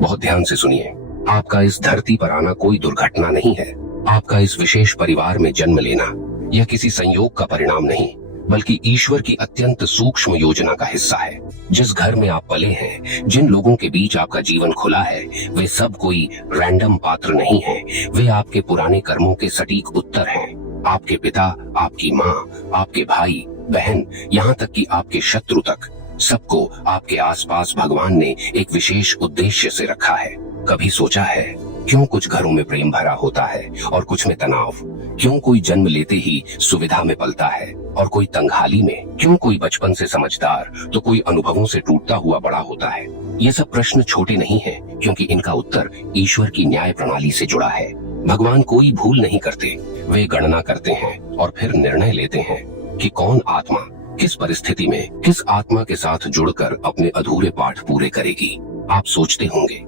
बहुत ध्यान से सुनिए। आपका इस धरती पर आना कोई दुर्घटना नहीं है। आपका इस विशेष परिवार में जन्म लेना यह किसी संयोग का परिणाम नहीं, बल्कि ईश्वर की अत्यंत सूक्ष्म योजना का हिस्सा है। जिस घर में आप पले हैं, जिन लोगों के बीच आपका जीवन खुला है, वे सब कोई रैंडम पात्र नहीं है। वे आपके पुराने कर्मों के सटीक उत्तर हैं। आपके पिता, आपकी माँ, आपके भाई बहन, यहाँ तक कि आपके शत्रु तक, सबको आपके आसपास भगवान ने एक विशेष उद्देश्य से रखा है। कभी सोचा है क्यों कुछ घरों में प्रेम भरा होता है और कुछ में तनाव? क्यों कोई जन्म लेते ही सुविधा में पलता है और कोई तंगहाली में? क्यों कोई बचपन से समझदार तो कोई अनुभवों से टूटता हुआ बड़ा होता है? ये सब प्रश्न छोटे नहीं हैं, क्योंकि इनका उत्तर ईश्वर की न्याय प्रणाली से जुड़ा है। भगवान कोई भूल नहीं करते। वे गणना करते हैं और फिर निर्णय लेते हैं कि कौन आत्मा किस परिस्थिति में किस आत्मा के साथ जुड़कर अपने अधूरे पाठ पूरे करेगी। आप सोचते होंगे,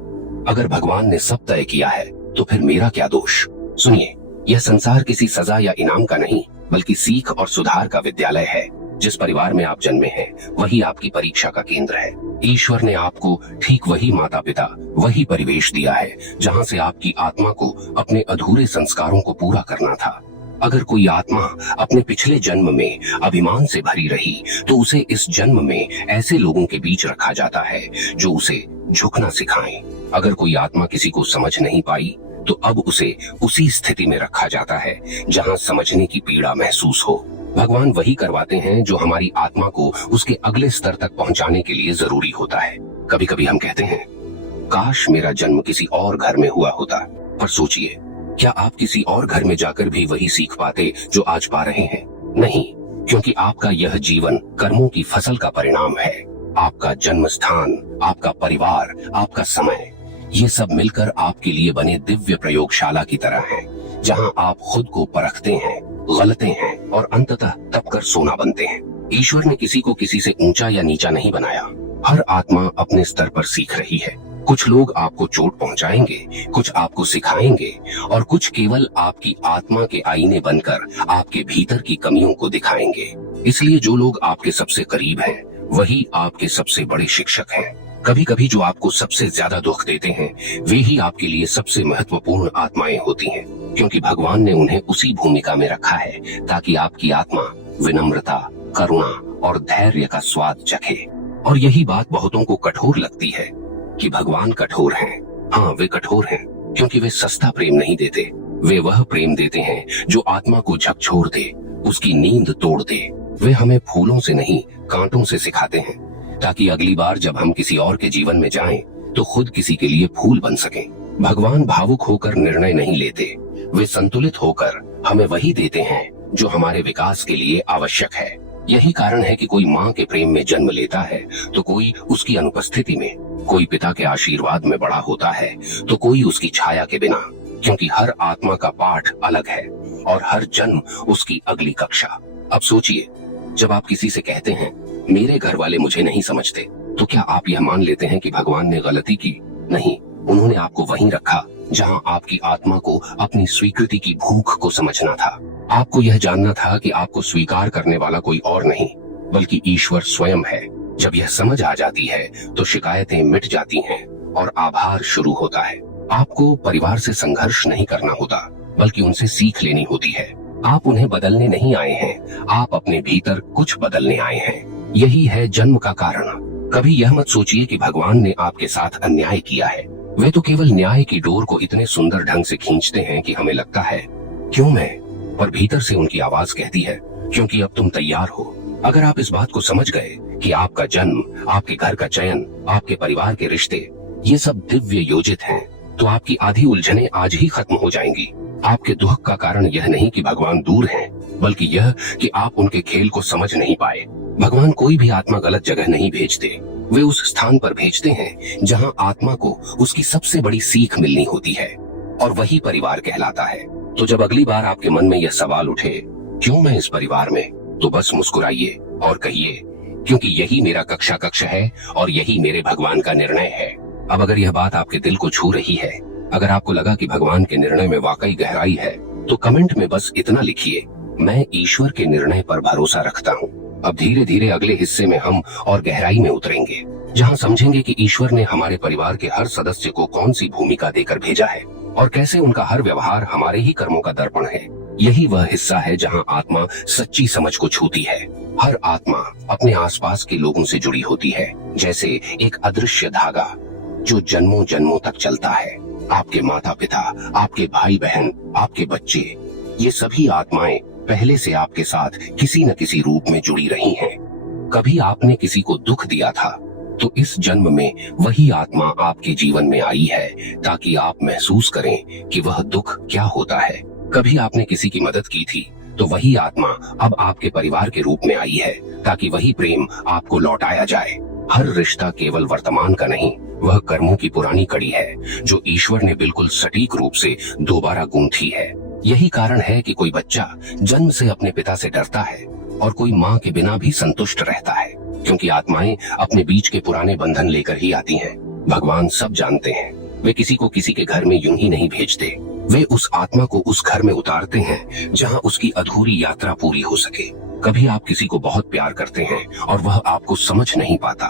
अगर भगवान ने सब तय किया है तो फिर मेरा क्या दोष? सुनिए, यह संसार किसी सजा या इनाम का नहीं, बल्कि सीख और सुधार का विद्यालय है। जिस परिवार में आप जन्मे हैं, वही आपकी परीक्षा का केंद्र है। ईश्वर ने आपको ठीक वही माता पिता, वही परिवेश दिया है जहाँ से आपकी आत्मा को अपने अधूरे संस्कारों को पूरा करना था। अगर कोई आत्मा अपने पिछले जन्म में अभिमान से भरी रही, तो उसे इस जन्म में ऐसे लोगों के बीच रखा जाता है जो उसे झुकना सिखाएं। अगर कोई आत्मा किसी को समझ नहीं पाई, तो अब उसे उसी स्थिति में रखा जाता है जहां समझने की पीड़ा महसूस हो। भगवान वही करवाते हैं जो हमारी आत्मा को उसके अगले स्तर तक पहुंचाने के लिए जरूरी होता है। कभी कभी हम कहते हैं, काश मेरा जन्म किसी और घर में हुआ होता। पर सोचिए, क्या आप किसी और घर में जाकर भी वही सीख पाते जो आज पा रहे हैं? नहीं, क्योंकि आपका यह जीवन कर्मों की फसल का परिणाम है। आपका जन्म स्थान, आपका परिवार, आपका समय, ये सब मिलकर आपके लिए बने दिव्य प्रयोगशाला की तरह हैं, जहां आप खुद को परखते हैं, गलते हैं और अंततः तप कर सोना बनते हैं। ईश्वर ने किसी को किसी से ऊंचा या नीचा नहीं बनाया। हर आत्मा अपने स्तर पर सीख रही है। कुछ लोग आपको चोट पहुंचाएंगे, कुछ आपको सिखाएंगे और कुछ केवल आपकी आत्मा के आईने बनकर आपके भीतर की कमियों को दिखाएंगे। इसलिए जो लोग आपके सबसे करीब हैं, वही आपके सबसे बड़े शिक्षक हैं। कभी कभी जो आपको सबसे ज्यादा दुख देते हैं, वे ही आपके लिए सबसे महत्वपूर्ण आत्माएं होती हैं, क्योंकि भगवान ने उन्हें उसी भूमिका में रखा है ताकि आपकी आत्मा विनम्रता, करुणा और धैर्य का स्वाद चखे। और यही बात बहुतों को कठोर लगती है कि भगवान कठोर हैं। हाँ, वे कठोर हैं, क्योंकि वे सस्ता प्रेम नहीं देते। वे वह प्रेम देते हैं जो आत्मा को झकझोर दे, उसकी नींद तोड़ दे। वे हमें फूलों से नहीं, कांटों से सिखाते हैं, ताकि अगली बार जब हम किसी और के जीवन में जाएं, तो खुद किसी के लिए फूल बन सकें। भगवान भावुक होकर निर्णय नहीं लेते। वे संतुलित होकर हमें वही देते हैं जो हमारे विकास के लिए आवश्यक है। यही कारण है कि कोई माँ के प्रेम में जन्म लेता है तो कोई उसकी अनुपस्थिति में, कोई पिता के आशीर्वाद में बड़ा होता है तो कोई उसकी छाया के बिना, क्योंकि हर आत्मा का पाठ अलग है और हर जन्म उसकी अगली कक्षा। अब सोचिए, जब आप किसी से कहते हैं, मेरे घर वाले मुझे नहीं समझते, तो क्या आप यह मान लेते हैं कि भगवान ने गलती की? नहीं, उन्होंने आपको वहीं रखा जहां आपकी आत्मा को अपनी स्वीकृति की भूख को समझना था। आपको यह जानना था कि आपको स्वीकार करने वाला कोई और नहीं, बल्कि ईश्वर स्वयं है। जब यह समझ आ जाती है, तो शिकायतें मिट जाती हैं और आभार शुरू होता है। आपको परिवार से संघर्ष नहीं करना होता, बल्कि उनसे सीख लेनी होती है। आप उन्हें बदलने नहीं आए हैं, आप अपने भीतर कुछ बदलने आए हैं। यही है जन्म का कारण। कभी यह मत सोचिए कि भगवान ने आपके साथ अन्याय किया है। वे तो केवल न्याय की डोर को इतने सुंदर ढंग से खींचते हैं कि हमें लगता है, क्यों मैं? पर भीतर से उनकी आवाज कहती है, क्योंकि अब तुम तैयार हो। अगर आप इस बात को समझ गए कि आपका जन्म, आपके घर का चयन, आपके परिवार के रिश्ते, ये सब दिव्य योजित हैं, तो आपकी आधी उलझनें आज ही खत्म हो जाएंगी। आपके दुख का कारण यह नहीं कि भगवान दूर हैं, बल्कि यह कि आप उनके खेल को समझ नहीं पाए। भगवान कोई भी आत्मा गलत जगह नहीं भेजते। वे उस स्थान पर भेजते हैं जहां आत्मा को उसकी सबसे बड़ी सीख मिलनी होती है, और वही परिवार कहलाता है। तो जब अगली बार आपके मन में यह सवाल उठे, क्यों मैं इस परिवार में, तो बस मुस्कुराइए और कहिए, क्योंकि यही मेरा कक्षा कक्ष है और यही मेरे भगवान का निर्णय है। अब अगर यह बात आपके दिल को छू रही है, अगर आपको लगा कि भगवान के निर्णय में वाकई गहराई है, तो कमेंट में बस इतना लिखिए, मैं ईश्वर के निर्णय पर भरोसा रखता हूँ। अब धीरे धीरे अगले हिस्से में हम और गहराई में उतरेंगे। जहाँ समझेंगे कि ईश्वर ने हमारे परिवार के हर सदस्य को कौन सी भूमिका देकर भेजा है और कैसे उनका हर व्यवहार हमारे ही कर्मों का दर्पण है। यही वह हिस्सा है जहाँ आत्मा सच्ची समझ को छूती है। हर आत्मा अपने आसपास के लोगों से जुड़ी होती है, जैसे एक अदृश्य धागा जो जन्मों जन्मों तक चलता है। आपके माता पिता, आपके भाई बहन, आपके बच्चे, ये सभी आत्माएं पहले से आपके साथ किसी न किसी रूप में जुड़ी रही हैं। कभी आपने किसी को दुख दिया था तो इस जन्म में वही आत्मा आपके जीवन में आई है ताकि आप महसूस करें कि वह दुख क्या होता है। कभी आपने किसी की मदद की थी तो वही आत्मा अब आपके परिवार के रूप में आई है ताकि वही प्रेम आपको लौटाया जाए। हर रिश्ता केवल वर्तमान का नहीं, वह कर्मों की पुरानी कड़ी है जो ईश्वर ने बिल्कुल सटीक रूप से दोबारा गूंथी है। यही कारण है कि कोई बच्चा जन्म से अपने पिता से डरता है और कोई माँ के बिना भी संतुष्ट रहता है, क्योंकि आत्माएं अपने बीच के पुराने बंधन लेकर ही आती हैं। भगवान सब जानते हैं, वे किसी को किसी के घर में यूं ही नहीं भेजते। वे उस आत्मा को उस घर में उतारते हैं जहां उसकी अधूरी यात्रा पूरी हो सके। कभी आप किसी को बहुत प्यार करते हैं और वह आपको समझ नहीं पाता,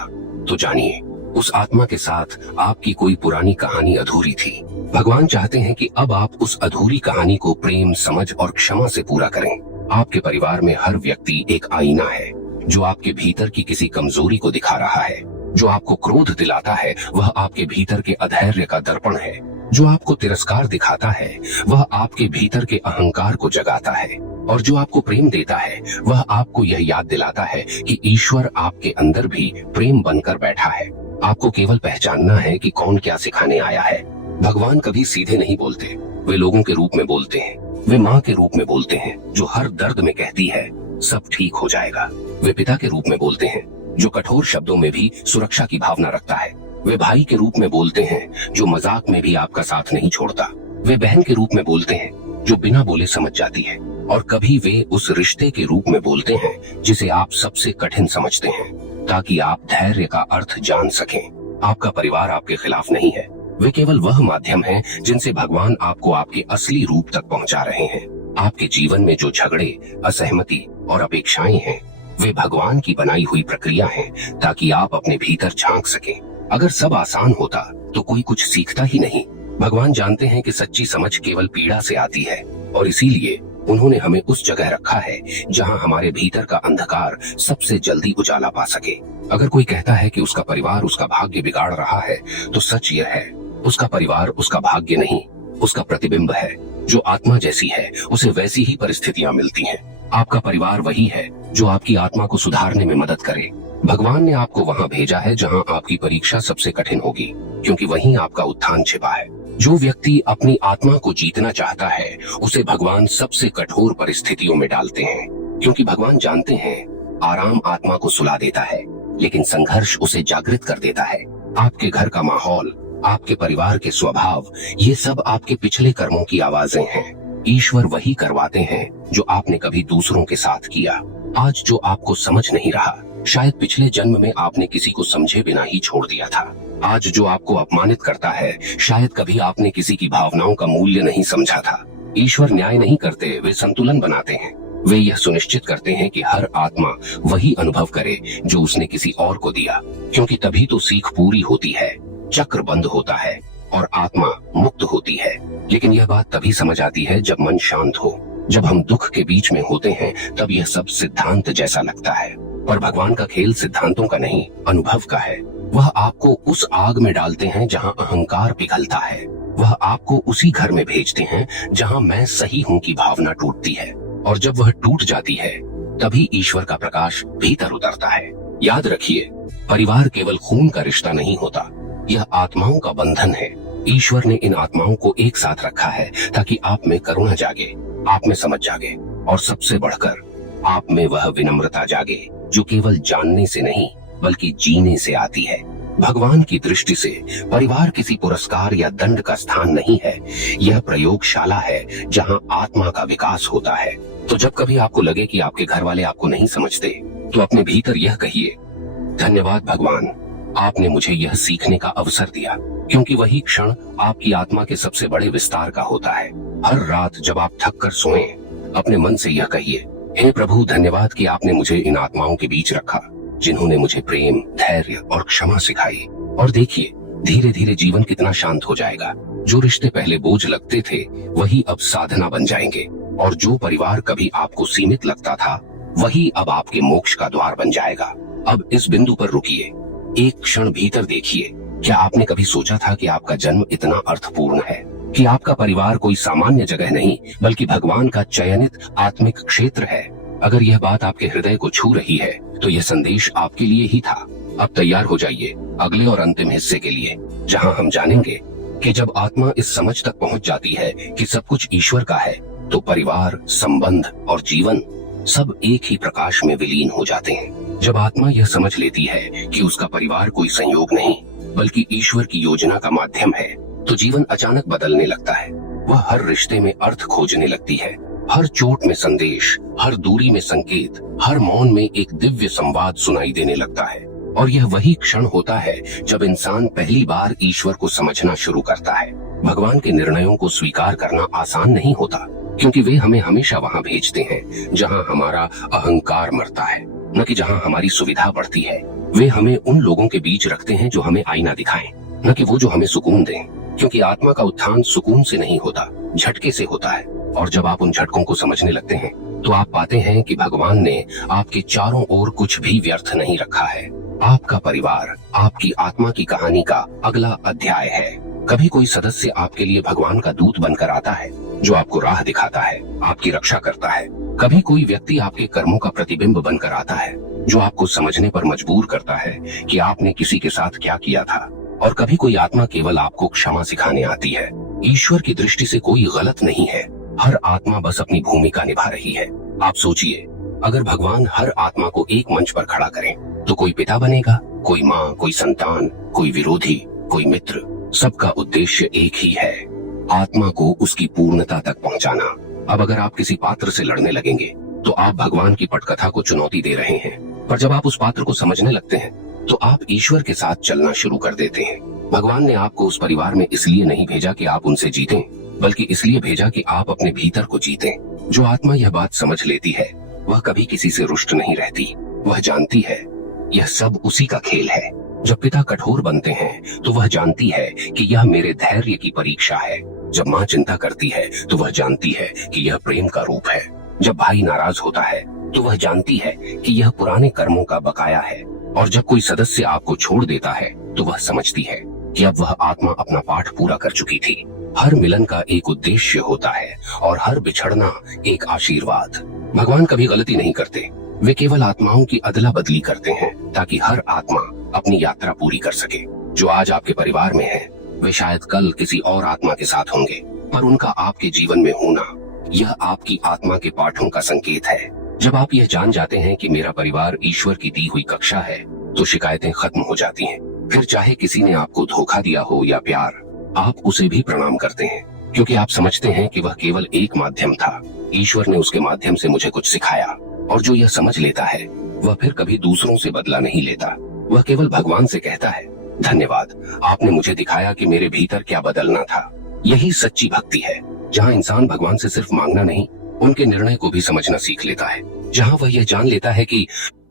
तो जानिए उस आत्मा के साथ आपकी कोई पुरानी कहानी अधूरी थी। भगवान चाहते हैं कि अब आप उस अधूरी कहानी को प्रेम, समझ और क्षमा से पूरा करें। आपके परिवार में हर व्यक्ति एक आईना है जो आपके भीतर की किसी कमजोरी को दिखा रहा है। जो आपको क्रोध दिलाता है वह आपके भीतर के अधैर्य का दर्पण है। जो आपको तिरस्कार दिखाता है वह आपके भीतर के अहंकार को जगाता है। और जो आपको प्रेम देता है वह आपको यह याद दिलाता है कि ईश्वर आपके अंदर भी प्रेम बनकर बैठा है। आपको केवल पहचानना है कि कौन क्या सिखाने आया है। भगवान कभी सीधे नहीं बोलते, वे लोगों के रूप में बोलते हैं। वे माँ के रूप में बोलते हैं जो हर दर्द में कहती है सब ठीक हो जाएगा। वे पिता के रूप में बोलते हैं जो कठोर शब्दों में भी सुरक्षा की भावना रखता है। वे भाई के रूप में बोलते हैं जो मजाक में भी आपका साथ नहीं छोड़ता। वे बहन के रूप में बोलते हैं जो बिना बोले समझ जाती है। और कभी वे उस रिश्ते के रूप में बोलते हैं जिसे आप सबसे कठिन समझते हैं, ताकि आप धैर्य का अर्थ जान सकें। आपका परिवार आपके खिलाफ नहीं है, वे केवल वह माध्यम है जिनसे भगवान आपको आपके असली रूप तक पहुंचा रहे हैं। आपके जीवन में जो झगड़े, असहमति और अपेक्षाएं हैं वे भगवान की बनाई हुई प्रक्रिया हैं, ताकि आप अपने भीतर झांक सकें। अगर सब आसान होता तो कोई कुछ सीखता ही नहीं। भगवान जानते हैं कि सच्ची समझ केवल पीड़ा से आती है और इसीलिए उन्होंने हमें उस जगह रखा है जहां हमारे भीतर का अंधकार सबसे जल्दी उजाला पा सके। अगर कोई कहता है कि उसका परिवार उसका भाग्य बिगाड़ रहा है तो सच यह है, उसका परिवार उसका भाग्य नहीं, उसका प्रतिबिंब है। जो आत्मा जैसी है उसे वैसी ही परिस्थितियां मिलती हैं। आपका परिवार वही है जो आपकी आत्मा को सुधारने में मदद करे। भगवान ने आपको वहां भेजा है जहां आपकी परीक्षा सबसे कठिन होगी, क्योंकि वहीं आपका उत्थान छिपा है। जो व्यक्ति अपनी आत्मा को जीतना चाहता है उसे भगवान सबसे कठोर परिस्थितियों में डालते हैं, क्योंकि भगवान जानते हैं आराम आत्मा को सुला देता है लेकिन संघर्ष उसे जागृत कर देता है। आपके घर का माहौल, आपके परिवार के स्वभाव, ये सब आपके पिछले कर्मों की आवाजें हैं। ईश्वर वही करवाते हैं जो आपने कभी दूसरों के साथ किया। आज जो आपको समझ नहीं रहा, शायद पिछले जन्म में आपने किसी को समझे बिना ही छोड़ दिया था। आज जो आपको अपमानित करता है, शायद कभी आपने किसी की भावनाओं का मूल्य नहीं समझा था। ईश्वर न्याय नहीं करते, वे संतुलन बनाते हैं। वे यह सुनिश्चित करते हैं कि हर आत्मा वही अनुभव करे जो उसने किसी और को दिया, क्योंकि तभी तो सीख पूरी होती है, चक्र बंद होता है और आत्मा मुक्त होती है। लेकिन यह बात तभी समझ आती है जब मन शांत हो। जब हम दुख के बीच में होते हैं तब यह सब सिद्धांत जैसा लगता है, पर भगवान का खेल सिद्धांतों का नहीं, अनुभव का है। वह आपको उस आग में डालते हैं जहां अहंकार पिघलता है। वह आपको उसी घर में भेजते हैं जहां मैं सही हूं की भावना टूटती है। और जब वह टूट जाती है तभी ईश्वर का प्रकाश भीतर उतरता है। याद रखिए, परिवार केवल खून का रिश्ता नहीं होता, यह आत्माओं का बंधन है। ईश्वर ने इन आत्माओं को एक साथ रखा है ताकि आप में करुणा जागे, आप में समझ जागे और सबसे बढ़कर आप में वह विनम्रता जागे जो केवल जानने से नहीं बल्कि जीने से आती है। भगवान की दृष्टि से परिवार किसी पुरस्कार या दंड का स्थान नहीं है, यह प्रयोगशाला है जहां आत्मा का विकास होता है। तो जब कभी आपको लगे कि आपके घर वाले आपको नहीं समझते, तो अपने भीतर यह कहिए, धन्यवाद भगवान, आपने मुझे यह सीखने का अवसर दिया, क्योंकि वही क्षण आपकी आत्मा के सबसे बड़े विस्तार का होता है। हर रात जब आप थक कर सोएं, अपने मन से यह कहिए, हे प्रभु, धन्यवाद कि आपने मुझे इन आत्माओं के बीच रखा। जिन्होंने मुझे प्रेम, धैर्य और क्षमा सिखाई। और देखिए, धीरे धीरे जीवन कितना शांत हो जाएगा। जो रिश्ते पहले बोझ लगते थे वही अब साधना बन जाएंगे, और जो परिवार कभी आपको सीमित लगता था वही अब आपके मोक्ष का द्वार बन जाएगा। अब इस बिंदु पर रुकिए, एक क्षण भीतर देखिए। क्या आपने कभी सोचा था कि आपका जन्म इतना अर्थपूर्ण है, कि आपका परिवार कोई सामान्य जगह नहीं बल्कि भगवान का चयनित आत्मिक क्षेत्र है? अगर यह बात आपके हृदय को छू रही है तो यह संदेश आपके लिए ही था। अब तैयार हो जाइए अगले और अंतिम हिस्से के लिए, जहां हम जानेंगे कि जब आत्मा इस समझ तक पहुंच जाती है कि सब कुछ ईश्वर का है, तो परिवार, संबंध और जीवन सब एक ही प्रकाश में विलीन हो जाते हैं। जब आत्मा यह समझ लेती है कि उसका परिवार कोई संयोग नहीं बल्कि ईश्वर की योजना का माध्यम है, तो जीवन अचानक बदलने लगता है। वह हर रिश्ते में अर्थ खोजने लगती है, हर चोट में संदेश, हर दूरी में संकेत, हर मौन में एक दिव्य संवाद सुनाई देने लगता है। और यह वही क्षण होता है जब इंसान पहली बार ईश्वर को समझना शुरू करता है। भगवान के निर्णयों को स्वीकार करना आसान नहीं होता, क्योंकि वे हमें हमेशा वहां भेजते हैं जहां हमारा अहंकार मरता है, न कि जहां हमारी सुविधा बढ़ती है। वे हमें उन लोगों के बीच रखते हैं जो हमें आईना दिखाएं, न कि वो जो हमें सुकून दें। क्योंकि आत्मा का उत्थान सुकून से नहीं होता, झटके से होता है। और जब आप उन झटकों को समझने लगते हैं तो आप पाते हैं कि भगवान ने आपके चारों ओर कुछ भी व्यर्थ नहीं रखा है। आपका परिवार आपकी आत्मा की कहानी का अगला अध्याय है। कभी कोई सदस्य आपके लिए भगवान का दूत बनकर आता है, जो आपको राह दिखाता है, आपकी रक्षा करता है। कभी कोई व्यक्ति आपके कर्मों का प्रतिबिंब बनकर आता है, जो आपको समझने पर मजबूर करता है कि आपने किसी के साथ क्या किया था। और कभी कोई आत्मा केवल आपको क्षमा सिखाने आती है। ईश्वर की दृष्टि से कोई गलत नहीं है, हर आत्मा बस अपनी भूमिका निभा रही है। आप सोचिए, अगर भगवान हर आत्मा को एक मंच पर खड़ा करें तो कोई पिता बनेगा, कोई माँ, कोई संतान, कोई विरोधी, कोई मित्र। सबका उद्देश्य एक ही है, आत्मा को उसकी पूर्णता तक पहुंचाना। अब अगर आप किसी पात्र से लड़ने लगेंगे तो आप भगवान की पटकथा को चुनौती दे रहे हैं। पर जब आप उस पात्र को समझने लगते हैं तो आप ईश्वर के साथ चलना शुरू कर देते हैं। भगवान ने आपको उस परिवार में इसलिए नहीं भेजा कि आप उनसे जीतें, बल्कि इसलिए भेजा कि आप अपने भीतर को जीतें। जो आत्मा यह बात समझ लेती है वह कभी किसी से रुष्ट नहीं रहती। वह जानती है यह सब उसी का खेल है। जब पिता कठोर बनते हैं तो वह जानती है कि यह मेरे धैर्य की परीक्षा है। जब माँ चिंता करती है तो वह जानती है कि यह प्रेम का रूप है। जब भाई नाराज होता है तो वह जानती है कि यह पुराने कर्मों का बकाया है। और जब कोई सदस्य आपको छोड़ देता है तो वह समझती है कि अब वह आत्मा अपना पाठ पूरा कर चुकी थी। हर मिलन का एक उद्देश्य होता है और हर बिछड़ना एक आशीर्वाद। भगवान कभी गलती नहीं करते, वे केवल आत्माओं की अदला बदली करते हैं ताकि हर आत्मा अपनी यात्रा पूरी कर सके। जो आज आपके परिवार में है वे शायद कल किसी और आत्मा के साथ होंगे, पर उनका आपके जीवन में होना यह आपकी आत्मा के पाठों का संकेत है। जब आप यह जान जाते हैं कि मेरा परिवार ईश्वर की दी हुई कक्षा है तो शिकायतें खत्म हो जाती हैं। फिर चाहे किसी ने आपको धोखा दिया हो या प्यार, आप उसे भी प्रणाम करते हैं, क्योंकि आप समझते हैं कि वह केवल एक माध्यम था। ईश्वर ने उसके माध्यम से मुझे कुछ सिखाया। और जो यह समझ लेता है वह फिर कभी दूसरों से बदला नहीं लेता। वह केवल भगवान से कहता है, धन्यवाद, आपने मुझे दिखाया कि मेरे भीतर क्या बदलना था। यही सच्ची भक्ति है, जहाँ इंसान भगवान से सिर्फ मांगना नहीं, उनके निर्णय को भी समझना सीख लेता है। जहाँ वह यह जान लेता है कि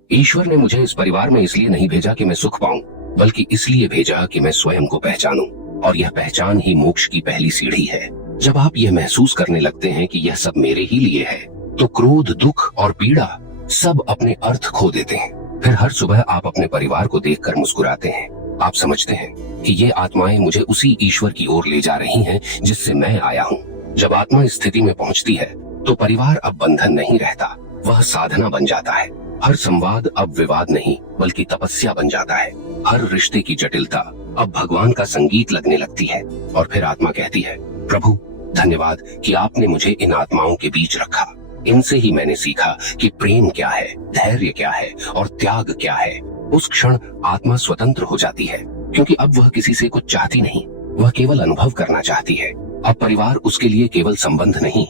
ईश्वर ने मुझे इस परिवार में इसलिए नहीं भेजा कि मैं सुख पाऊं, बल्कि इसलिए भेजा कि मैं स्वयं को पहचानूं। और यह पहचान ही मोक्ष की पहली सीढ़ी है। जब आप यह महसूस करने लगते हैं कि यह सब मेरे ही लिए है, तो क्रोध, दुख और पीड़ा सब अपने अर्थ खो देते हैं। फिर हर सुबह आप अपने परिवार को देखकर मुस्कुराते हैं। आप समझते हैं कि ये आत्माएं मुझे उसी ईश्वर की ओर ले जा रही हैं जिससे मैं आया हूँ। जब आत्मा इस स्थिति में पहुँचती है तो परिवार अब बंधन नहीं रहता, वह साधना बन जाता है। हर संवाद अब विवाद नहीं बल्कि तपस्या बन जाता है। हर रिश्ते की जटिलता अब भगवान का संगीत लगने लगती है। और फिर आत्मा कहती है, प्रभु धन्यवाद कि आपने मुझे इन आत्माओं के बीच रखा। इनसे ही मैंने सीखा कि प्रेम क्या है, धैर्य क्या है और त्याग क्या है। उस क्षण आत्मा स्वतंत्र हो जाती है, क्योंकि अब वह किसी से कुछ चाहती नहीं, वह केवल अनुभव करना चाहती है। अब परिवार उसके लिए केवल संबंध नहीं,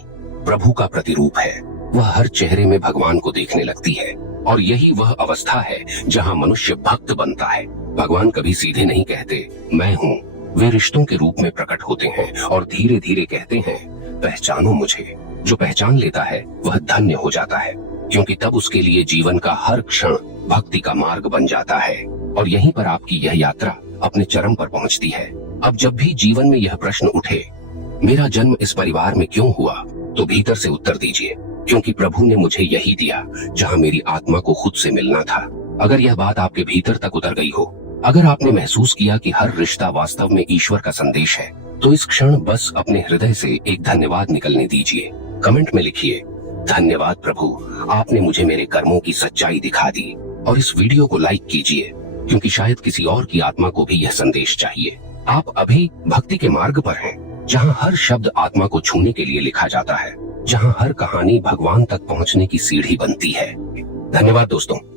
प्रभु का प्रतिरूप है। वह हर चेहरे में भगवान को देखने लगती है। और यही वह अवस्था है जहाँ मनुष्य भक्त बनता है। भगवान कभी सीधे नहीं कहते मैं हूँ, वे रिश्तों के रूप में प्रकट होते हैं और धीरे धीरे कहते हैं, पहचानो मुझे। जो पहचान लेता है वह धन्य हो जाता है, क्योंकि तब उसके लिए जीवन का हर क्षण भक्ति का मार्ग बन जाता है और यहीं पर आपकी यह यात्रा अपने चरम पर पहुंचती है। अब जब भी जीवन में यह प्रश्न उठे, मेरा जन्म इस परिवार में क्यों हुआ, तो भीतर से उत्तर दीजिए, क्योंकि प्रभु ने मुझे यही दिया जहां मेरी आत्मा को खुद से मिलना था। अगर यह बात आपके भीतर तक उतर गई हो, अगर आपने महसूस किया कि हर रिश्ता वास्तव में ईश्वर का संदेश है, तो इस क्षण बस अपने हृदय से एक धन्यवाद निकलने दीजिए। कमेंट में लिखिए, धन्यवाद प्रभु, आपने मुझे मेरे कर्मों की सच्चाई दिखा दी। और इस वीडियो को लाइक कीजिए, क्योंकि शायद किसी और की आत्मा को भी यह संदेश चाहिए। आप अभी भक्ति के मार्ग पर हैं, जहां हर शब्द आत्मा को छूने के लिए लिखा जाता है, जहां हर कहानी भगवान तक पहुंचने की सीढ़ी बनती है। धन्यवाद दोस्तों।